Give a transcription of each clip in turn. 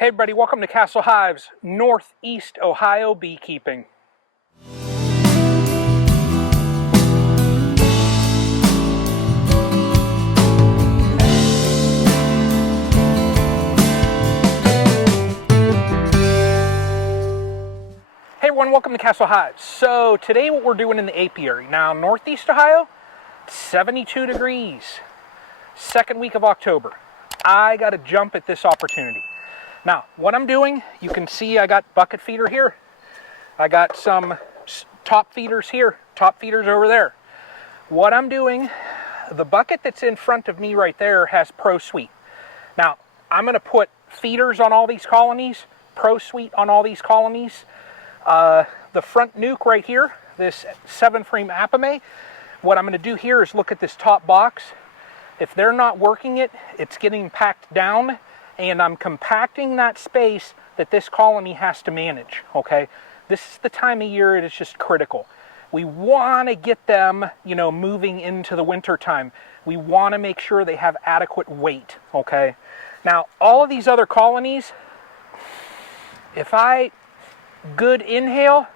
Hey everybody, welcome to Castle Hives, Northeast Ohio beekeeping. Hey everyone, welcome to Castle Hives. So today what we're doing in the apiary. Now Northeast Ohio, 72 degrees, second week of October. I got to jump at this opportunity. Now, what I'm doing, you can see I got bucket feeder here. I got some top feeders here, top feeders over there. What I'm doing, the bucket that's in front of me right there has Pro Suite. Now, I'm going to put feeders on all these colonies, Pro Suite on all these colonies. The front nuke right here, this 7-frame Apimaye, what I'm going to do here is look at this top box. If they're not working it, it's getting packed down. And I'm compacting that space that this colony has to manage, okay? This is the time of year it is just critical. We want to get them, moving into the winter time. We want to make sure they have adequate weight, okay? Now, all of these other colonies, if I good inhale,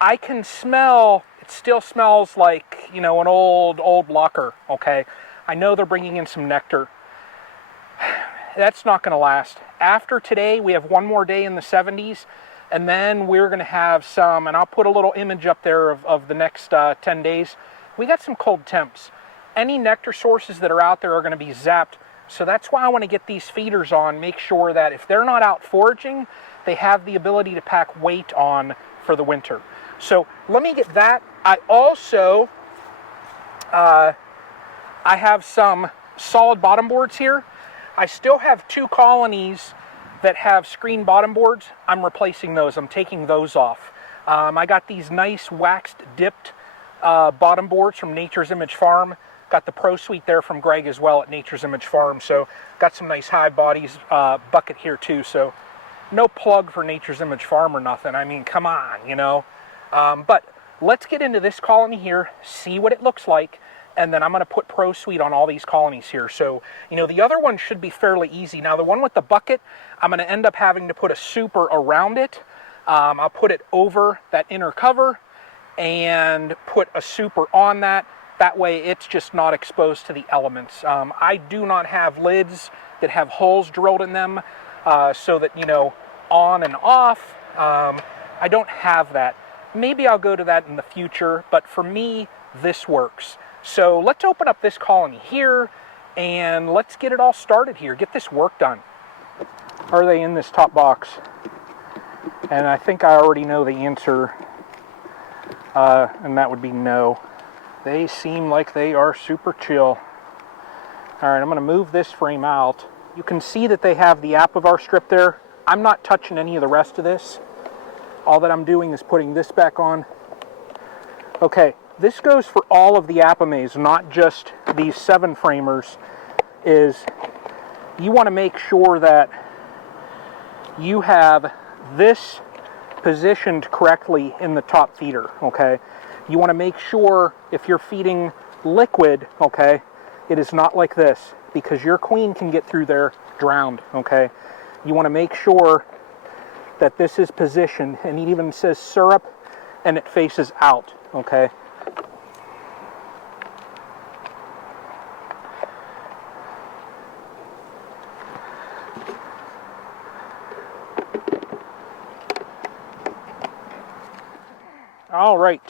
I can smell, it still smells like, an old locker, okay? I know they're bringing in some nectar. That's not going to last. After today, we have one more day in the 70s, and then we're going to have some, and I'll put a little image up there of the next 10 days. We got some cold temps. Any nectar sources that are out there are going to be zapped, so that's why I want to get these feeders on, make sure that if they're not out foraging, they have the ability to pack weight on for the winter. So let me get that. I also, I have some solid bottom boards here. I still have 2 colonies that have screen bottom boards. I'm replacing those. I'm taking those off. I got these nice waxed dipped bottom boards from Nature's Image Farm. Got the Pro Suite there from Greg as well at Nature's Image Farm. So got some nice Hive bodies, bucket here too. So no plug for Nature's Image Farm or nothing. I mean, come on, But let's get into this colony here, see what it looks like. And then I'm going to put Pro Suite on all these colonies here. So, the other one should be fairly easy. Now, the one with the bucket, I'm going to end up having to put a super around it. I'll put it over that inner cover and put a super on that. That way, it's just not exposed to the elements. I do not have lids that have holes drilled in them so that, on and off. I don't have that. Maybe I'll go to that in the future, but for me, this works. So let's open up this colony here and let's get it all started here. Get this work done. Are they in this top box? And I think I already know the answer. And that would be no. They seem like they are super chill. All right, I'm going to move this frame out. You can see that they have the Apiary strip there. I'm not touching any of the rest of this. All that I'm doing is putting this back on. Okay. This goes for all of the Apimays, not just these 7-framers, is you want to make sure that you have this positioned correctly in the top feeder, okay? You want to make sure if you're feeding liquid, okay, it is not like this, because your queen can get through there drowned, okay? You want to make sure that this is positioned, and it even says syrup, and it faces out, okay? All right,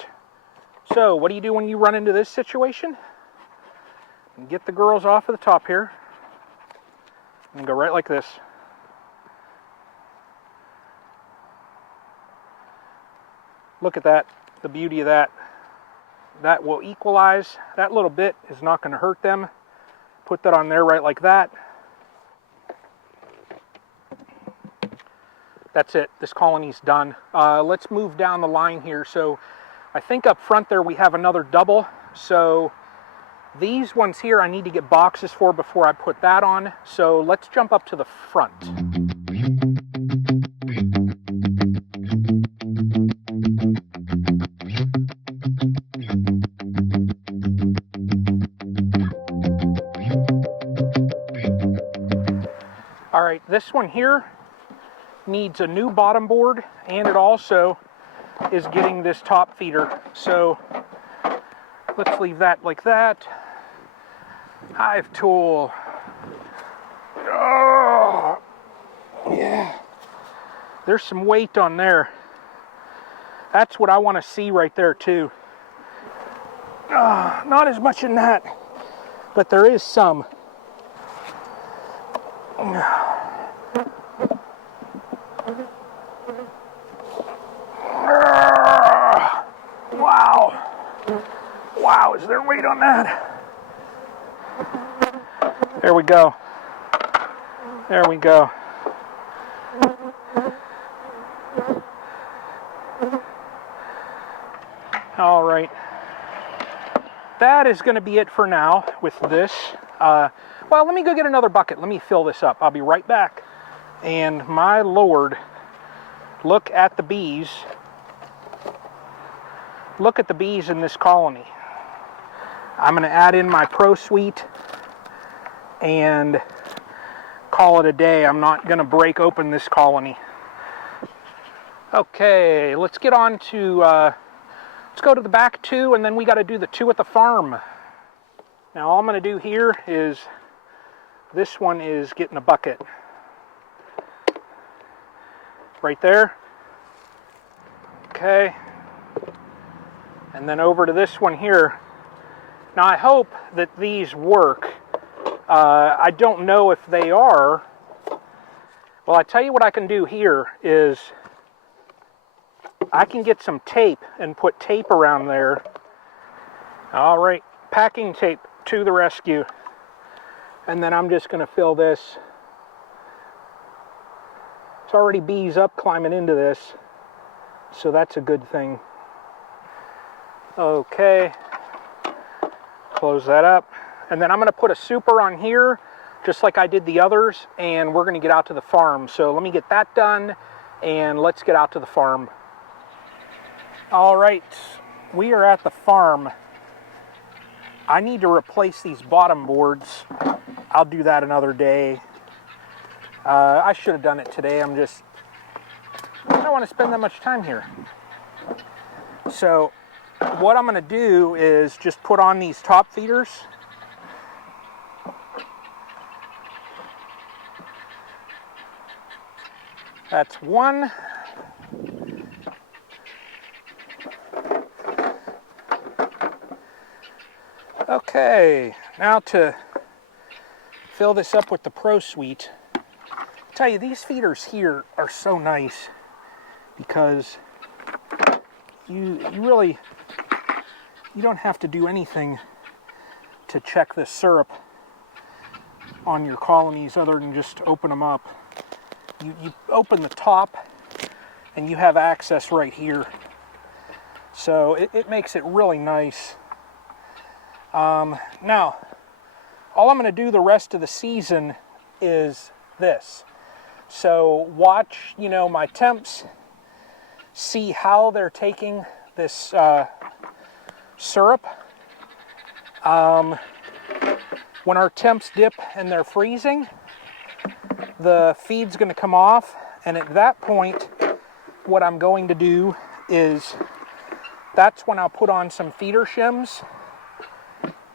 so what do you do when you run into this situation? Get the girls off of the top here and go right like this. Look at that, the beauty of that. That will equalize. That little bit is not going to hurt them. Put that on there right like that. That's it. This colony's done. Let's move down the line here. So I think up front there we have another double. So these ones here I need to get boxes for before I put that on. So let's jump up to the front. All right, this one here needs a new bottom board, and it also is getting this top feeder. So let's leave that like that. Hive tool. Oh, yeah. There's some weight on there. That's what I want to see right there too. Not as much in that, but there is some. Wow. Wow, is there weight on that? There we go. There we go. All right. That is going to be it for now with this. Well, let me go get another bucket. Let me fill this up. I'll be right back. And my Lord, look at the bees. Look at the bees in this colony. I'm going to add in my Pro Suite and call it a day. I'm not going to break open this colony. Okay, let's get on to, let's go to the back two, and then we got to do the two at the farm. Now all I'm going to do here is, this one is getting a bucket. Right there. Okay. And then over to this one here. Now I hope that these work. I don't know if they are. Well, I tell you what I can do here is I can get some tape and put tape around there. All right, packing tape to the rescue. And then I'm just going to fill this. It's already bees up climbing into this, so that's a good thing. Okay, close that up. And then I'm going to put a super on here, just like I did the others, and we're going to get out to the farm. So let me get that done, and let's get out to the farm. All right, we are at the farm. I need to replace these bottom boards. I'll do that another day. I should have done it today. I don't want to spend that much time here. So what I'm going to do is just put on these top feeders. That's one. Okay, now to fill this up with the Pro Suite. I tell you, these feeders here are so nice because you don't have to do anything to check the syrup on your colonies other than just open them up. You open the top and you have access right here. So it makes it really nice. Now, all I'm going to do the rest of the season is this. So watch, my temps, see how they're taking this syrup. When our temps dip and they're freezing, the feed's going to come off, and at that point, what I'm going to do is, that's when I'll put on some feeder shims,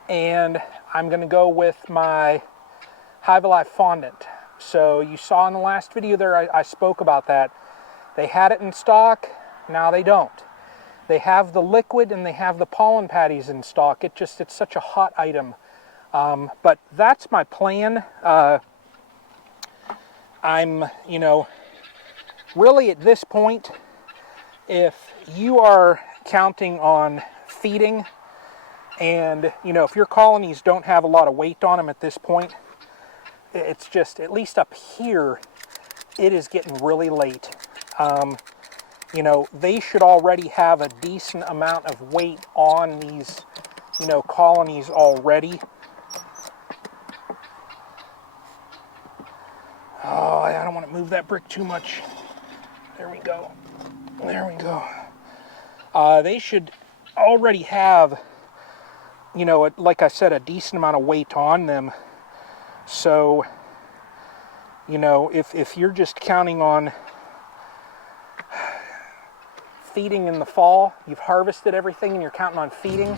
and I'm going to go with my Hive Alive fondant. So you saw in the last video there, I spoke about that. They had it in stock, now they don't. They have the liquid and they have the pollen patties in stock. It's such a hot item. But that's my plan. I'm, really at this point, if you are counting on feeding and, if your colonies don't have a lot of weight on them at this point, it's just, at least up here, it is getting really late. They should already have a decent amount of weight on these, colonies already. Oh, I don't want to move that brick too much. There we go. There we go. They should already have, like I said, a decent amount of weight on them. So, if you're just counting on feeding in the fall, you've harvested everything and you're counting on feeding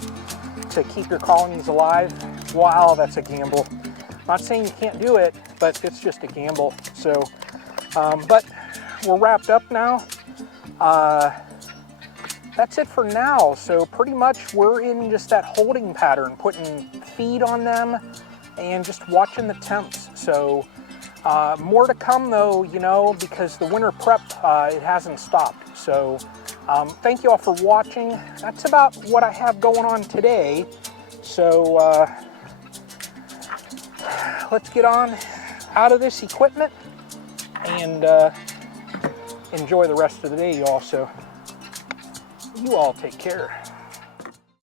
to keep your colonies alive, wow, that's a gamble. Not saying you can't do it, but it's just a gamble. So, but we're wrapped up now. That's it for now. So pretty much we're in just that holding pattern, putting feed on them and just watching the temps. So more to come though, you know, because the winter prep, it hasn't stopped. So thank you all for watching. That's about what I have going on today. So let's get on out of this equipment and enjoy the rest of the day, y'all. So you all take care.